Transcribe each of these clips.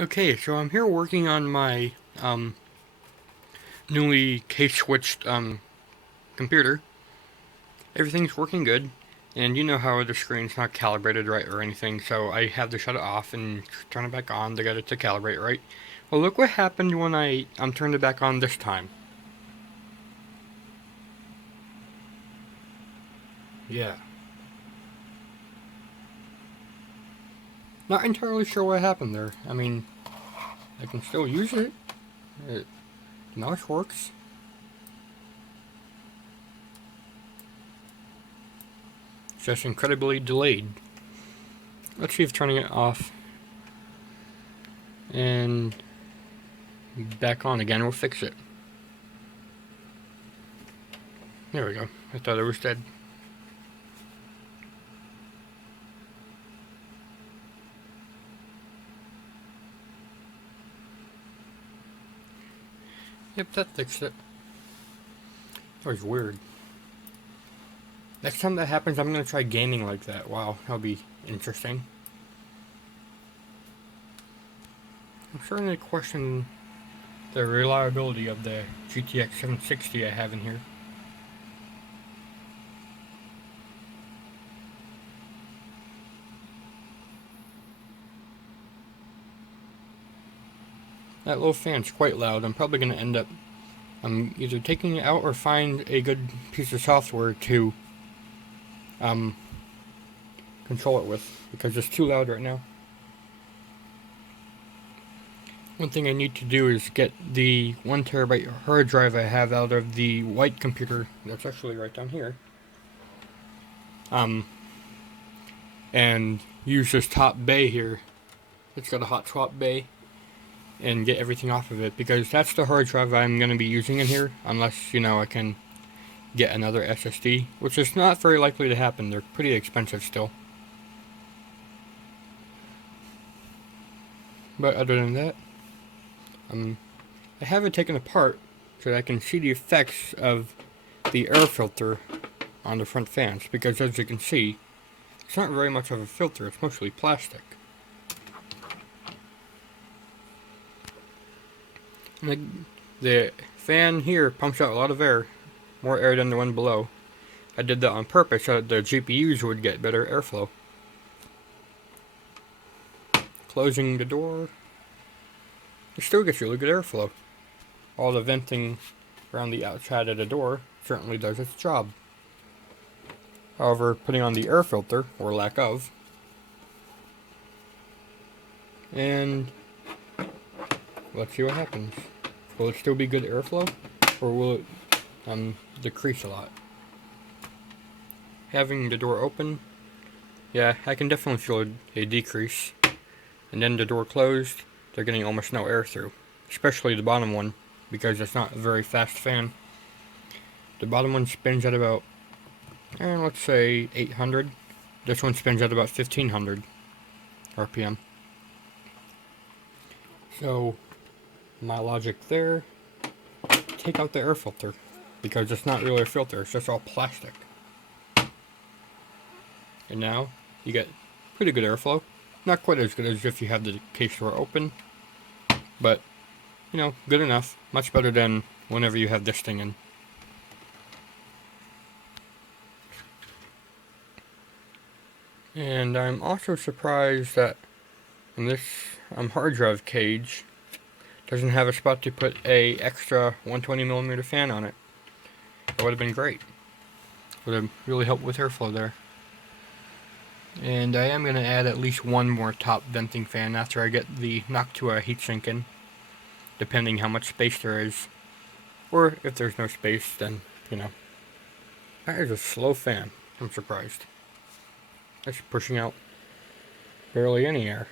Okay, so I'm here working on my newly case switched computer. Everything's working good, and you know how the screen's not calibrated right or anything, so I have to shut it off and turn it back on to get it to calibrate right. Well, look what happened when I turned it back on this time. Yeah. Not entirely sure what happened there. I mean, I can still use it. The mouse works. It's just incredibly delayed. Let's see if turning it off and back on again will fix it. There we go. I thought it was dead. Yep, that fixed it. That was weird. Next time that happens, I'm going to try gaming like that. Wow, that'll be interesting. I'm starting to question the reliability of the GTX 760 I have in here. That little fan's quite loud. I'm probably going to end up either taking it out or find a good piece of software to control it with, because it's too loud right now. One thing I need to do is get the 1TB hard drive I have out of the white computer that's actually right down here, and use this top bay here. It's got a hot swap bay, and get everything off of it, because that's the hard drive I'm going to be using in here, unless, you know, I can get another SSD, which is not very likely to happen. They're pretty expensive still. But other than that, I have it taken apart so that I can see the effects of the air filter on the front fans, because as you can see, it's not very much of a filter, it's mostly plastic. And the fan here pumps out a lot of air, more air than the one below. I did that on purpose so that the GPUs would get better airflow. Closing the door, it still gets really good airflow. All the venting around the outside of the door certainly does its job. However, putting on the air filter, or lack of, and let's see what happens. Will it still be good airflow, or will it decrease a lot? Having the door open, yeah, I can definitely feel a decrease. And then the door closed, they're getting almost no air through, especially the bottom one, because it's not a very fast fan. The bottom one spins at about, let's say 800. This one spins at about 1500 RPM. So, my logic there, take out the air filter, because it's not really a filter, it's just all plastic. And now, you get pretty good airflow. Not quite as good as if you have the case door open, but, you know, good enough. Much better than whenever you have this thing in. And I'm also surprised that in this hard drive cage doesn't have a spot to put a extra 120mm fan on it. That would have been great. Would have really helped with airflow there. And I am going to add at least one more top venting fan after I get the Noctua heatsink in, depending how much space there is. Or if there's no space, then, you know. That is a slow fan. I'm surprised. That's pushing out barely any air.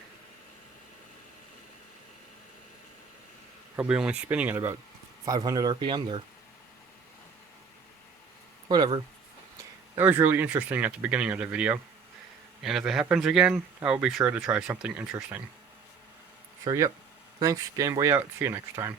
Probably only spinning at about 500 RPM there. Whatever. That was really interesting at the beginning of the video. And if it happens again, I will be sure to try something interesting. So yep, thanks, Game Boy out, see you next time.